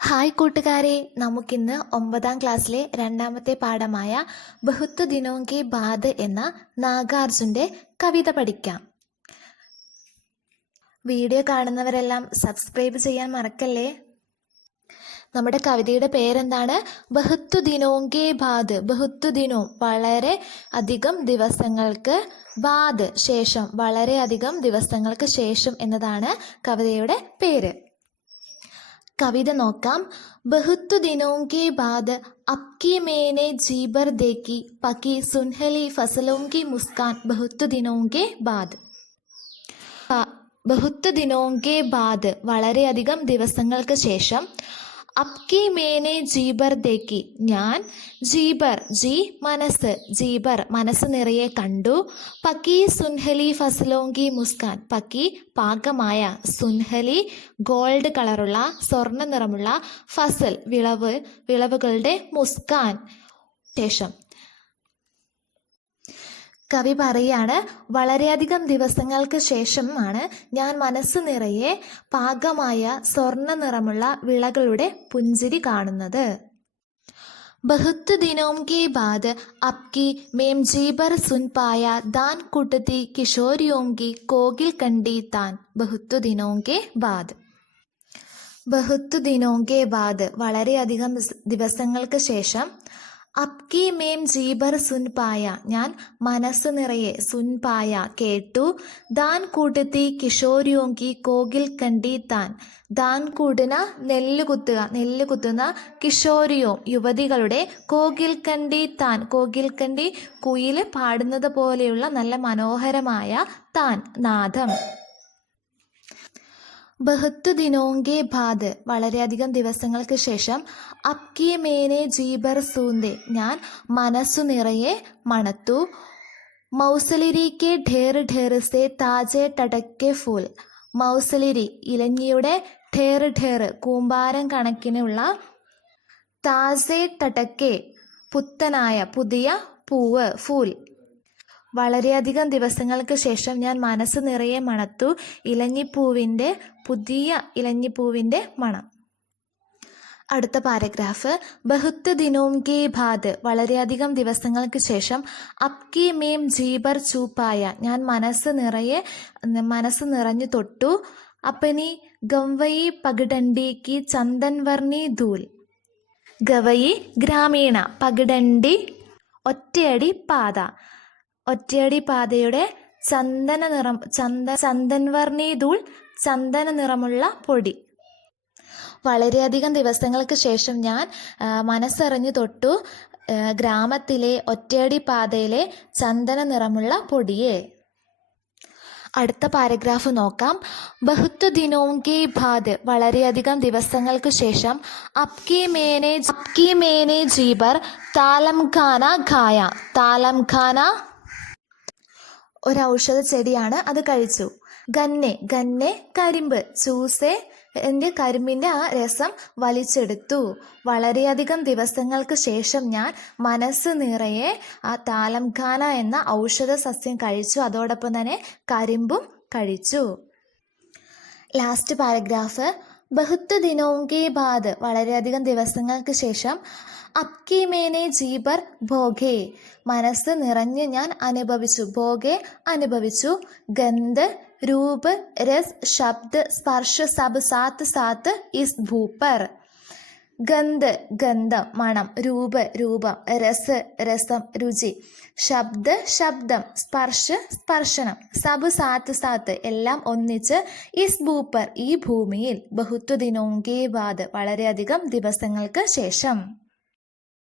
Hi കൂട്ടുകാരെ, നമുക്കിന്ന് 9ാം ക്ലാസ്സിലെ രണ്ടാമത്തെ പാഠമായ ബഹുത്ത് ദിനോം കെ ബാദ് എന്ന നാഗാർജുൻ്റെ കവിത പഠിക്കാം. വീഡിയോ കാണുന്നവരെല്ലാം സബ്സ്ക്രൈബ് ചെയ്യാൻ മറക്കല്ലേ. നമ്മുടെ കവിതയുടെ പേരെന്താണ്? ബഹുത്ത് ദിനോം കെ ബാദ്. ബഹുത്ത് ദിനോം വളരെ അധികം ദിവസങ്ങൾക്ക്, ബാദ് ശേഷം, വളരെ അധികം ദിവസങ്ങൾക്ക് ശേഷം എന്നതാണ് കവിതയുടെ പേര്. കവിത നോക്കാം. ബഹുത്ത് ദിനോം കെ ബാദ് അബ്കി മേനെ ജീബർ ദേക്കി പക്കി സുൻഹലി ഫസലോം കി മുസ്കാൻ. ബഹുത്ത് ദിനോം കെ ബാദ്. ബഹുത്ത് ദിനോം കെ ബാദ് വളരെയധികം ദിവസങ്ങൾക്ക് ശേഷം. അബ്കി മേനെ ജീബർ ദേക്കി ഞാൻ, ജീബർ ജി മനസ്സ്, ജീബർ മനസ്സ് നിറയെ കണ്ടു. പക്കി സുൻഹലി ഫസലോങ്കി മുസ്കാൻ. പക്കി പാകമായ, സുൻഹലി ഗോൾഡ് കളറുള്ള, സ്വർണ്ണ നിറമുള്ള, ഫസൽ വിളവുകളുടെ, മുസ്കാൻ ശേഷം. കവി പറയാണ്, വളരെയധികം ദിവസങ്ങൾക്ക് ശേഷമാണ് ഞാൻ മനസ്സ് നിറയെ പാകമായ സ്വർണ്ണ നിറമുള്ള വിളകളുടെ പുഞ്ചിരി കാണുന്നത്. ബഹുത്ത് ദിനോം കെ ബാദ് അബ്കി മേം ജീബർ സുൻ പായ ദാൻ കുട്ടത്തി കിഷോരിയോം കി കോകിൽ കണ്ടി താൻ. ബഹുത്ത് ദിനോം കെ ബാദ്. ബഹുത്ത് ദിനോം കെ ബാദ് വളരെയധികം ദിവസങ്ങൾക്ക് ശേഷം. അബ്കി മേം ജീബർ സുൻ പായ ഞാൻ മനസ്സ് നിറയെ, സുൻ പായ കേട്ടു. ദാൻ കൂട്ടത്തി കിഷോരിയോങ്കി കോകിൽ കണ്ടി താൻ. ദാൻ കൂടിന നെല്ല് കുത്തുന്ന, കിഷോരിയോ യുവതികളുടെ, കോകിൽ കണ്ടി താൻ കോകിൽ കണ്ടി കുയിൽ പാടുന്നത് പോലെയുള്ള നല്ല മനോഹരമായ താൻ നാദം. ബഹുത്ത് ദിനോം കെ ബാദ് വളരെയധികം ദിവസങ്ങൾക്ക് ശേഷം. അബ്കി മേനെ ജീബർ സൂന്ദെ ഞാൻ മനസ്സു നിറയെ മണത്തു. മൗസലിരി കെ ഢേർ ഢേർ സെ താജെ ടടക്കെ ഫൂൽ. മൗസലിരി ഇലഞ്ഞിയുടെ, ഢേർ ഢേർ കൂമ്പാരം കണക്കിനുള്ള, താജെ ടടക്കെ പുത്തനായ പുതിയ പൂവ്, ഫൂൽ. വളരെയധികം ദിവസങ്ങൾക്ക് ശേഷം ഞാൻ മനസ്സ് നിറയെ മണത്തു പുതിയ ഇലഞ്ഞിപ്പൂവിൻ്റെ മണം. അടുത്ത പാരഗ്രാഫ്. ബഹുത്ത് ദിനോം കെ ബാദ് വളരെയധികം ദിവസങ്ങൾക്ക് ശേഷം. അബ്കി മേം ജീബർ ചൂപ്പായ ഞാൻ മനസ്സ് നിറഞ്ഞു തൊട്ടു. അപ്പനി ഗംവയി പകിടണ്ടി കി ചന്ദൻ വർണ്ണി ധൂൽ. ഗവയി ഗ്രാമീണ, പകിടണ്ടി ഒറ്റയടി പാത, ഒറ്റയടി പാതയുടെ ചന്ദൻ വർണ്ണി ധൂൾ ചന്ദന നിറമുള്ള പൊടി. വളരെയധികം ദിവസങ്ങൾക്ക് ശേഷം ഞാൻ മനസ്സറിഞ്ഞു തൊട്ടു ഗ്രാമത്തിലെ ഒറ്റയടി പാതയിലെ ചന്ദന നിറമുള്ള പൊടിയെ. അടുത്ത പാരഗ്രാഫ് നോക്കാം. ബഹുത്ത് ദിനോം കെ ബാദ് വളരെയധികം ദിവസങ്ങൾക്ക് ശേഷം. അബ്കി മേനെ ജീബർ താലം ഖാന ഖായ. താലം ഖാന ഒരു ഔഷധ ചെടിയാണ്, അത് കഴിച്ചു. ഗന്നെ കരിമ്പ്. ചൂസെ എൻ്റെ കരിമ്പിൻ്റെ ആ രസം വലിച്ചെടുത്തു. വളരെയധികം ദിവസങ്ങൾക്ക് ശേഷം ഞാൻ മനസ്സ് നിറയെ ആ താലം ഖാന എന്ന ഔഷധ സസ്യം കഴിച്ചു. അതോടൊപ്പം തന്നെ കരിമ്പും കഴിച്ചു. Last paragraph. ബഹുത്ത് ദിനോം കെ ബാദ് വളരെയധികം ദിവസങ്ങൾക്ക് ശേഷം. അബ്കി മേനെ ജീബർ ഭോഗേ മനസ്സ് നിറഞ്ഞ് ഞാൻ അനുഭവിച്ചു. ഭോഗേ അനുഭവിച്ചു. ഗന്ധ് രൂപ് രസ് ശബ്ദ് സ്പർശ് സബ് സാത്ത് സാത്ത് ഇസ് ഭൂപ്പർ. ഗന്ധ് ഗന്ധം, മണം. രൂപ് രൂപം. രസ് രസം, രുചി. ശബ്ദ് ശബ്ദം. സ്പർശ് സ്പർശനം. സബ് സാത്ത് സാത്ത് എല്ലാം ഒന്നിച്ച്. ഇസ് ഭൂപ്പർ ഈ ഭൂമിയിൽ. ബഹുത്ത് ദിനോം കെ ബാദ് വളരെയധികം ദിവസങ്ങൾക്ക് ശേഷം.